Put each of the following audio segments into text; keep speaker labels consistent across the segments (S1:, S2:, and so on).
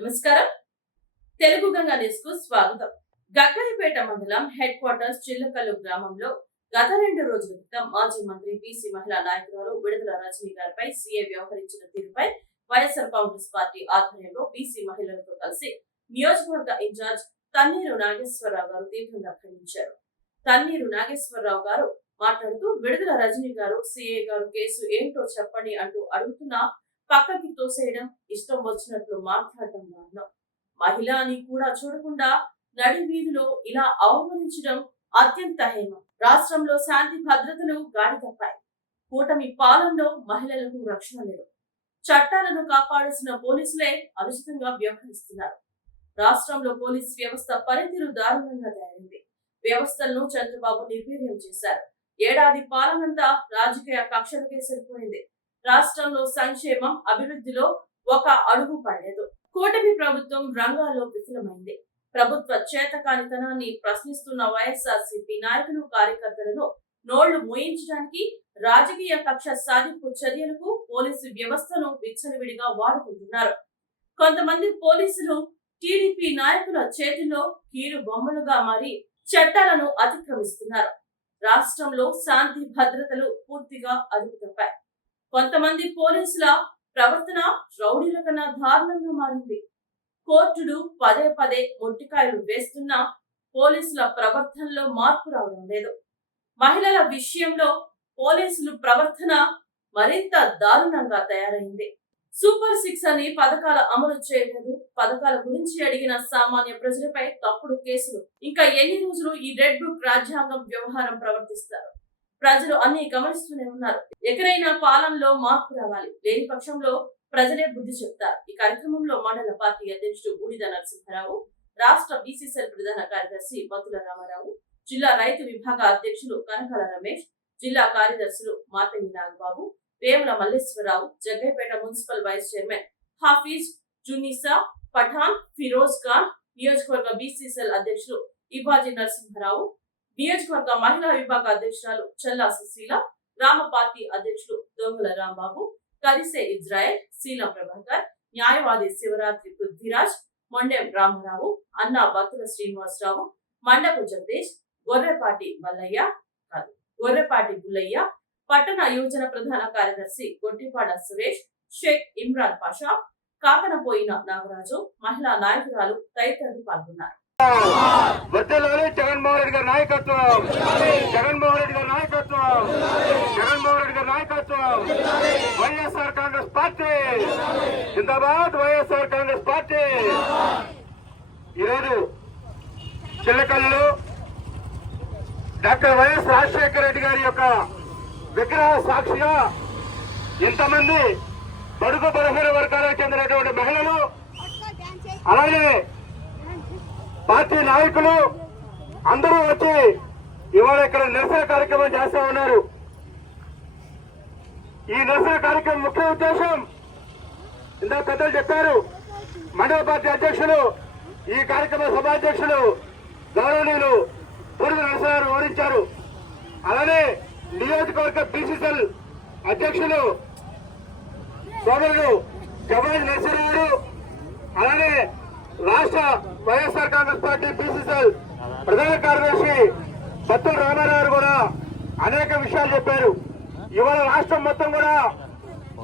S1: నమస్కారం. తెలుగు గంగా న్యూస్కు స్వాగతం. గగ్గరిపేట మండలం హెడ్ క్వార్టర్స్ చిల్లకల్లు గ్రామంలో గత రెండు రోజుల క్రితం మాజీ మంత్రి బీసీ మహిళా నాయకురాలు విడుదల రజనీ గారిపై సీఏ వ్యవహరించిన తీరుపై వైఎస్ఆర్ కాంగ్రెస్ పార్టీ ఆధ్వర్యంలో బీసీ మహిళలతో కలిసి నియోజకవర్గ ఇన్ఛార్జ్ తన్నీరు నాగేశ్వరరావు గారు తీవ్రంగా ఖండించారు. తన్నీరు నాగేశ్వరరావు గారు మాట్లాడుతూ విడుదల రజనీ గారు సీఏ గారు కేసు ఏంటో చెప్పండి అంటూ అడుగుతున్నా పక్కకి తోసేయడం ఇష్టం వచ్చినట్లు మాట్లాడటం దారుణం మహిళ అని కూడా చూడకుండా నడి వీధిలో ఇలా అవమానించడం అత్యంత హేమం. రాష్ట్రంలో శాంతి భద్రతలు గాడి తప్పాయి. కూటమి పాలనలో మహిళలకు రక్షణ లేదు. చట్టాలను కాపాడాల్సిన పోలీసులే అనుచితంగా వ్యవహరిస్తున్నారు. రాష్ట్రంలో పోలీస్ వ్యవస్థ పనితీరు దారుణంగా తయారైంది. వ్యవస్థలను చంద్రబాబు నిర్వీర్యం చేశారు. ఏడాది పాలనంతా రాజకీయ కక్షలకే సరిపోయింది రాష్ట్రంలో సంక్షేమం అభివృద్ధిలో ఒక అడుగు పడలేదు. కూటమి ప్రభుత్వం రంగాల్లో విఫలమైంది. ప్రభుత్వ చేతకానితనాన్ని ప్రశ్నిస్తున్న వైఎస్ఆర్సీపీ నాయకులు కార్యకర్తలను నోళ్ళు మోయించడానికి రాజకీయ కక్ష సాధింపు చర్యలకు పోలీసు వ్యవస్థను విచ్చలవిడిగా వాడుకుంటున్నారు. కొంతమంది పోలీసులు టీడీపీ నాయకుల చేతిలో కీలు బొమ్మలుగా మారి చట్టాలను అతిక్రమిస్తున్నారు. రాష్ట్రంలో శాంతి భద్రతలు పూర్తిగా అదుపు తప్పాయి కొంతమంది పోలీసుల ప్రవర్తన రౌడీల కన్నా దారుణంగా మారింది. కోర్టులు పదే పదే మొట్టికాయలు వేస్తున్నా పోలీసుల ప్రవర్తనలో మార్పు రావడం లేదు. మహిళల విషయంలో పోలీసులు ప్రవర్తన మరింత దారుణంగా తయారైంది. సూపర్ సిక్స్ అని పథకాల అమలు చేయలేదు. పథకాల గురించి అడిగిన సామాన్య ప్రజలపై తప్పుడు కేసులు. ఇంకా ఎన్ని రోజులు ఈ రెడ్ బుక్ రాజ్యాంగం వ్యవహారం ప్రవర్తిస్తారు? ప్రజలు అన్ని గమనిస్తూనే ఉన్నారు. ఎక్కడైనా పాలనలో మార్పు రావాలి. లేని పక్షంలో ప్రజలే బుద్ధి చెప్తారు. ఈ కార్యక్రమంలో మండల పార్టీ అధ్యక్షుడు బూడిద నరసింహారావు రాష్ట్ర బీసీసీఎల్ ప్రధాన కార్యదర్శి మతుల రామారావు జిల్లా రైతు విభాగ అధ్యక్షులు కనకాల రమేష్ జిల్లా కార్యదర్శులు Matangi Nagababu Vemula Malleswararao Jaggaiahpet municipal vice chairman Hafeez Junisa Pathan Firoz Khan నియోజకవర్గ బీసీసీఎల్ అధ్యక్షులు ఇబాజీ నరసింహారావు నియోజకవర్గ మహిళా విభాగ అధ్యక్షురాలు చల్లా సుశీల గ్రామ పార్టీ అధ్యక్షులు దొంగల రాంబాబు కరిసే ఇజ్రాయెల్ శీల ప్రభాకర్ న్యాయవాది శివరాత్రి పృథ్వీరాజ్ మొండెం రామారావు అన్నా భక్తుల శ్రీనివాసరావు మండపు జగదీష్ గొర్రెపాటి మల్లయ్య గొర్రెపాటి బుల్లయ్య పట్టణ యువజన ప్రధాన కార్యదర్శి గొట్టిపాడ సురేష్ షేక్ ఇమ్రాన్ పాషా కాకనపోయిన నాగరాజు మహిళా నాయకురాలు తదితరులు పాల్గొన్నారు.
S2: మధ్యలోనే జగన్మోహన్ రెడ్డి గారి నాయకత్వం. జగన్మోహన్ రెడ్డి గారి నాయకత్వం. జగన్మోహన్ రెడ్డి గారి నాయకత్వం. YSR Congress party. జిందాబాద్ వైఎస్ఆర్ కాంగ్రెస్ పార్టీ. ఈరోజు చిల్లకల్లు డాక్టర్ వైఎస్ రాజశేఖర రెడ్డి గారి యొక్క విగ్రహ సాక్షిగా ఇంతమంది బడుగు బలహీన వర్గాలకు చెందినటువంటి మహిళలు అలాగే పార్టీ నాయకులు అందరూ వచ్చి ఇవాళ ఇక్కడ నిరసన కార్యక్రమం చేస్తా ఉన్నారు. ఈ నిరసన కార్యక్రమం ముఖ్య ఉద్దేశం ఇందాక పెద్దలు చెప్పారు మండల పార్టీ అధ్యక్షులు ఈ కార్యక్రమ సభాధ్యక్షులు గౌరవనీయులు పూర్వ నరసరావు వివరించారు. అలానే నియోజకవర్గ బీసీసీఎల్ అధ్యక్షులు సోదరుడు జవాజ్ నరసరావు అలానే రాష్ట్ర వైఎస్ఆర్ కాంగ్రెస్ పార్టీ బీసీసీఎల్ ప్రధాన కార్యదర్శి సత్తుల రామారావు కూడా అనేక విషయాలు చెప్పారు. ఇవాళ రాష్ట్రం మొత్తం కూడా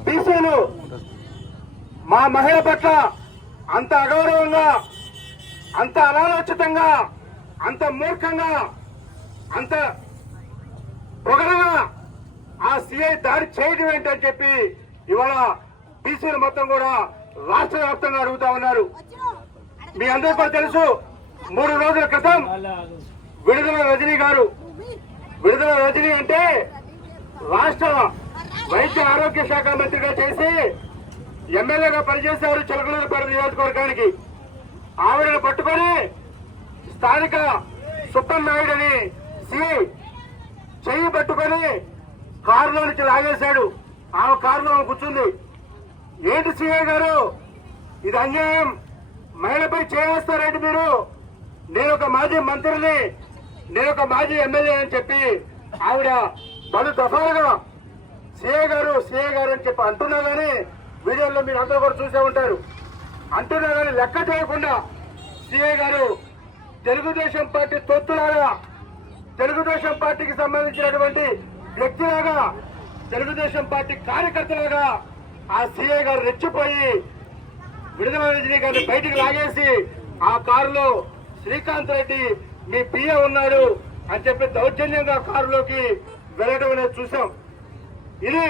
S2: బీసీలు మా మహిళ పట్ల అంత అగౌరవంగా అంత అనాలోచితంగా అంత మూర్ఖంగా అంత పొగరగా ఆ సిఐ దాడి చేయడం ఏంటని చెప్పి ఇవాళ బీసీలు మొత్తం కూడా రాష్ట్ర వ్యాప్తంగా అడుగుతా ఉన్నారు. మీ అందరికీ కూడా తెలుసు మూడు రోజుల క్రితం విడుదల రజనీ గారు. విడుదల రజనీ అంటే రాష్ట్ర వైద్య ఆరోగ్య శాఖ మంత్రిగా చేసి ఎమ్మెల్యేగా పనిచేశారు చిలకలూరుపేట నియోజకవర్గానికి. ఆవిడను పట్టుకొని స్థానిక సుబ్బన్నాయుడు అని సిఐ చెయ్యి పట్టుకొని కారులో నుంచి లాగేశాడు. ఆమె కారులో ఆమె కూర్చుంది. ఏంటి సిఐ గారు? ఇది అన్యాయం. మహిళపై చేస్తారేంటి మీరు. నేను ఒక మాజీ మంత్రిని నేను ఒక మాజీ ఎమ్మెల్యే అని చెప్పి ఆవిడ పలు దఫాలుగా సిఏ గారు సీఏ గారు అని చెప్పి అంటున్నా కానీ వీడియోలో మీరు అందరూ కూడా చూసే ఉంటారు. అంటున్నా కానీ లెక్క చేయకుండా సీఏ గారు తెలుగుదేశం పార్టీ తొత్తులాగా తెలుగుదేశం పార్టీకి సంబంధించినటువంటి వ్యక్తిలాగా తెలుగుదేశం పార్టీ కార్యకర్తలాగా ఆ సీఏ గారు రెచ్చిపోయి విడుదల రజనీ బయటికి లాగేసి ఆ కారులో శ్రీకాంత్ రెడ్డి మీ పిఏ ఉన్నాడు అని చెప్పి దౌర్జన్యంగా కారులోకి వెళ్ళడం అనేది చూసాం ఇది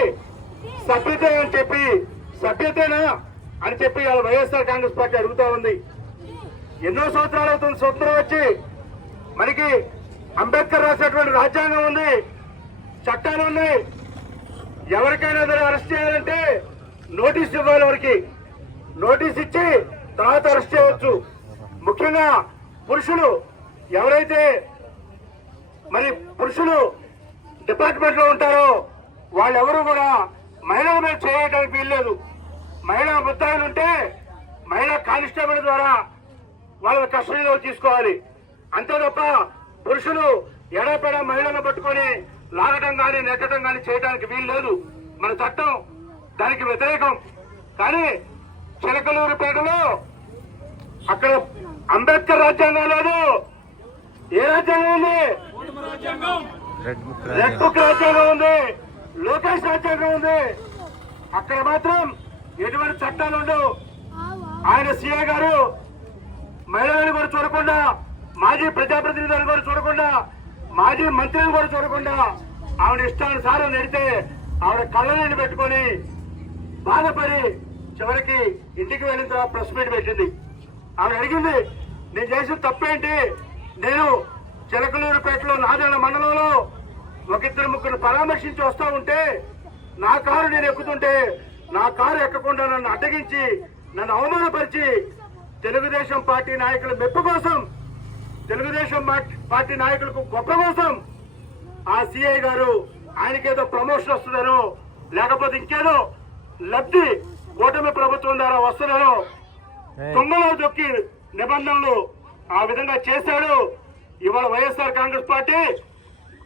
S2: సభ్యత అని చెప్పి సభ్యతేనా అని చెప్పి వాళ్ళ వైఎస్ఆర్ కాంగ్రెస్ పార్టీ అడుగుతా ఉంది. ఎన్నో సంవత్సరాలు అవుతుంది స్వతంత్రం వచ్చి. మనకి అంబేద్కర్ రాసినటువంటి రాజ్యాంగం ఉంది చట్టాలు ఉన్నాయి. ఎవరికైనా అరెస్ట్ చేయాలంటే నోటీస్ ఇవ్వాలి వారికి నోటీస్ ఇచ్చి తర్వాత అరెస్ట్ చేయవచ్చు. ముఖ్యంగా పురుషులు ఎవరైతే మరి పురుషులు డిపార్ట్మెంట్లో ఉంటారో వాళ్ళెవరూ కూడా మహిళల మీద చేయడానికి వీల్లేదు మహిళా ముద్దాయిలు ఉంటే మహిళా కానిస్టేబుల్ ద్వారా వాళ్ళ కస్టడీలో తీసుకోవాలి. అంతే తప్ప పురుషులు ఎడపెడ మహిళలను పట్టుకొని లాగటం కానీ నెట్టడం కానీ చేయడానికి వీలు లేదు. మన చట్టం దానికి వ్యతిరేకం. కానీ చిలకలూరుపేటలో అక్కడ అంబేద్కర్ రాజ్యాంగం లేదు. ఏ రాజ్యాంగం ఉంది?
S3: రెడ్ బుక్
S2: రాజ్యాంగం. ఉంది. లోకేష్ రాజ్యాంగం ఉంది. అక్కడ మాత్రం ఎటువంటి చట్టాలు ఉండవు. ఆయన సీఏ గారు మహిళలను కూడా చూడకుండా మాజీ ప్రజాప్రతినిధులను కూడా చూడకుండా మాజీ మంత్రులను కూడా చూడకుండా ఆవిడ ఇష్టానుసారం నడితే ఆవిడ కళ్ళని పెట్టుకొని బాధపడి చివరికి ఇంటికి వెళ్ళిన తర్వాత ప్రెస్ మీట్ పెట్టింది. ఆమె అడిగింది నేను చేసిన తప్పేంటి? నేను చిలకలూరుపేటలో నాదేళ్ళ మండలంలో ఒక ఇద్దరు ముగ్గురు పరామర్శించి వస్తూ ఉంటే నా కారు నేను ఎక్కుతుంటే నా కారు ఎక్కకుండా నన్ను అడ్డగించి నన్ను అవమానపరిచి తెలుగుదేశం పార్టీ నాయకుల మెప్పు కోసం తెలుగుదేశం పార్టీ- పార్టీ నాయకులకు గొప్ప కోసం ఆ సిఐ గారు ఆయనకేదో ప్రమోషన్ వస్తుందనో లేకపోతే ఇంకేదో లబ్ధి కూటమి ప్రభుత్వం ద్వారా వస్తుందనో తుంగలో దొక్కి నిబంధనలు ఆ విధంగా చేశాడు. ఇవాళ YSR Congress party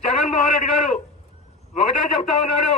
S2: Jaganmohan Reddy గారు ఒకటే చెప్తా ఉన్నారు.